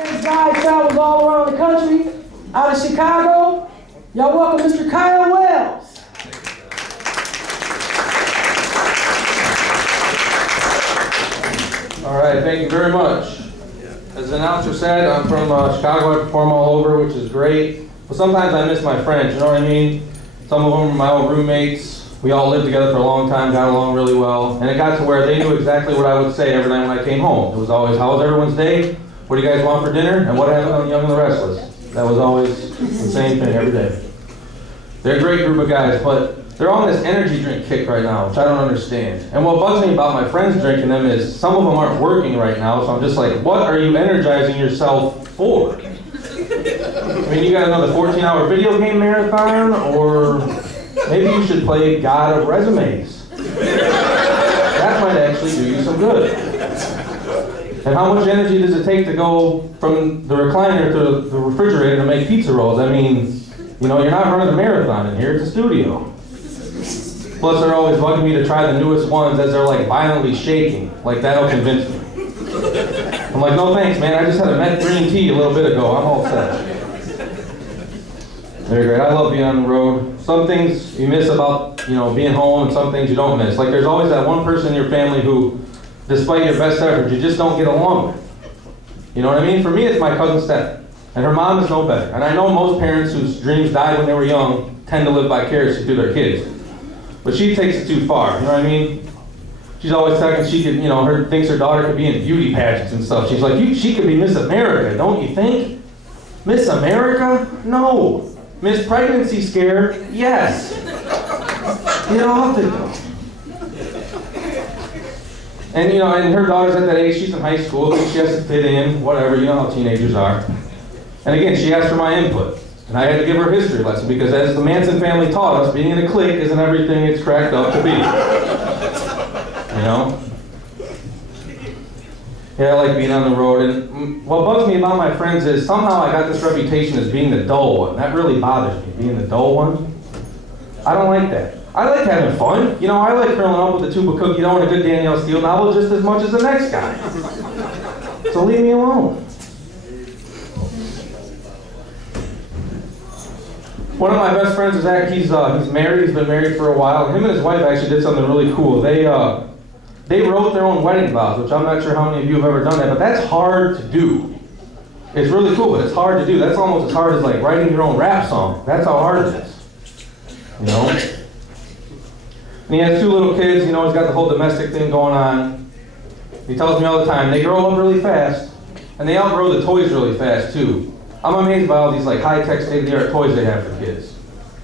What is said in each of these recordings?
This guy travels all around the country, out of Chicago. Y'all welcome Mr. Kyle Wells. All right, thank you very much. As the announcer said, I'm from Chicago. I perform all over, which is great. But sometimes I miss my friends, you know what I mean? Some of them are my old roommates. We all lived together for a long time, got along really well. And it got to where they knew exactly what I would say every night when I came home. It was always, how was everyone's day? What do you guys want for dinner? And what happened on Young and the Restless? That was always the same thing every day. They're a great group of guys, but they're on this energy drink kick right now, which I don't understand. And what bugs me about my friends drinking them is some of them aren't working right now, so I'm just like, what are you energizing yourself for? I mean, you got another 14-hour video game marathon, or maybe you should play God of Resumes. That might actually do you some good. And how much energy does it take to go from the recliner to the refrigerator to make pizza rolls? I mean, you know, you're not running a marathon in here, it's a studio. Plus, they're always bugging me to try the newest ones as they're like violently shaking. Like, that'll convince me. I'm like, no thanks, man, I just had a Met green tea a little bit ago, I'm all set. They're great, I love being on the road. Some things you miss about, you know, being home, and some things you don't miss. Like, there's always that one person in your family who, despite your best efforts, you just don't get along with. You know what I mean? For me, it's my cousin Steph. And her mom is no better. And I know most parents whose dreams died when they were young tend to live vicariously through their kids. But she takes it too far, you know what I mean? She's always talking, she could, you know, thinks her daughter could be in beauty pageants and stuff. She's like, she could be Miss America, don't you think? Miss America? No. Miss Pregnancy Scare? Yes. Get off it, though. And, you know, and her daughter's at that age, she's in high school, she has to fit in, whatever, you know how teenagers are. And again, she asked for my input. And I had to give her a history lesson because as the Manson family taught us, being in a clique isn't everything it's cracked up to be. You know? Yeah, I like being on the road. And what bugs me about my friends is somehow I got this reputation as being the dull one. That really bothers me, being the dull one. I don't like that. I like having fun. You know, I like curling up with a tube of cookie dough and a good Danielle Steele novel just as much as the next guy. So leave me alone. One of my best friends is he's married. He's been married for a while. Him and his wife actually did something really cool. They wrote their own wedding vows, which I'm not sure how many of you have ever done that, but that's hard to do. It's really cool, but it's hard to do. That's almost as hard as like writing your own rap song. That's how hard it is. You know? And he has 2 little kids. You know, he's got the whole domestic thing going on. He tells me all the time, they grow up really fast, and they outgrow the toys really fast too. I'm amazed by all these like high-tech, state-of-the-art toys they have for kids.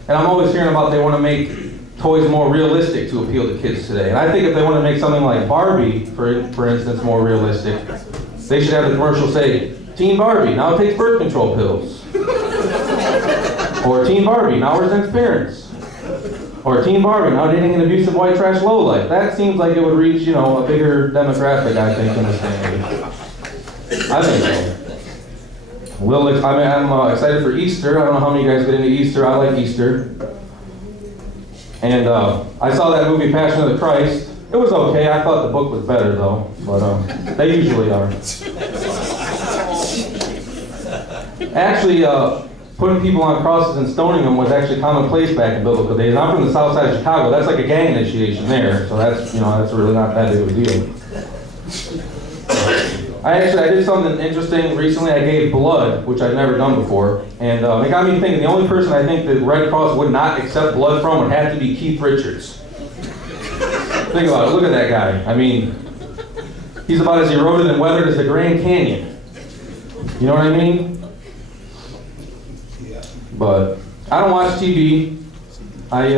And I'm always hearing about they want to make toys more realistic to appeal to kids today. And I think if they want to make something like Barbie, for instance, more realistic, they should have the commercial say, Teen Barbie now takes birth control pills. Or Teen Barbie now resents parents. Or Teen Barbie now dating an abusive white trash lowlife. That seems like it would reach, you know, a bigger demographic, I think, in this day and age. I think so. I'm excited for Easter. I don't know how many of you guys get into Easter. I like Easter. And I saw that movie, Passion of the Christ. It was okay. I thought the book was better, though. But they usually are. Actually, putting people on crosses and stoning them was actually commonplace back in biblical days. I'm from the south side of Chicago. That's like a gang initiation there. So that's really not that big of a deal. I did something interesting recently. I gave blood, which I've never done before. And it got me thinking, the only person I think the Red Cross would not accept blood from would have to be Keith Richards. Think about it. Look at that guy. I mean, he's about as eroded and weathered as the Grand Canyon. You know what I mean? But I don't watch TV. I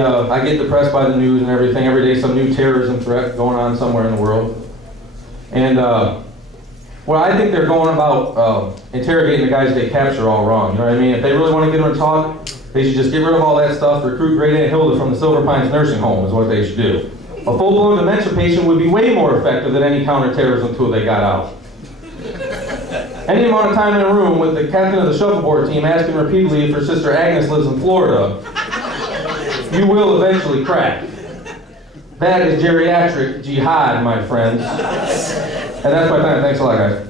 get depressed by the news and everything. Every day some new terrorism threat going on somewhere in the world. And well, I think they're going about interrogating the guys they capture all wrong. You know what I mean? If they really want to get them to talk, they should just get rid of all that stuff, recruit Great Aunt Hilda from the Silver Pines nursing home is what they should do. A full-blown dementia patient would be way more effective than any counterterrorism tool they got out. Any amount of time in a room with the captain of the shuffleboard team asking repeatedly if her sister Agnes lives in Florida, you will eventually crack. That is geriatric jihad, my friends. And that's my time. Thanks a lot, guys.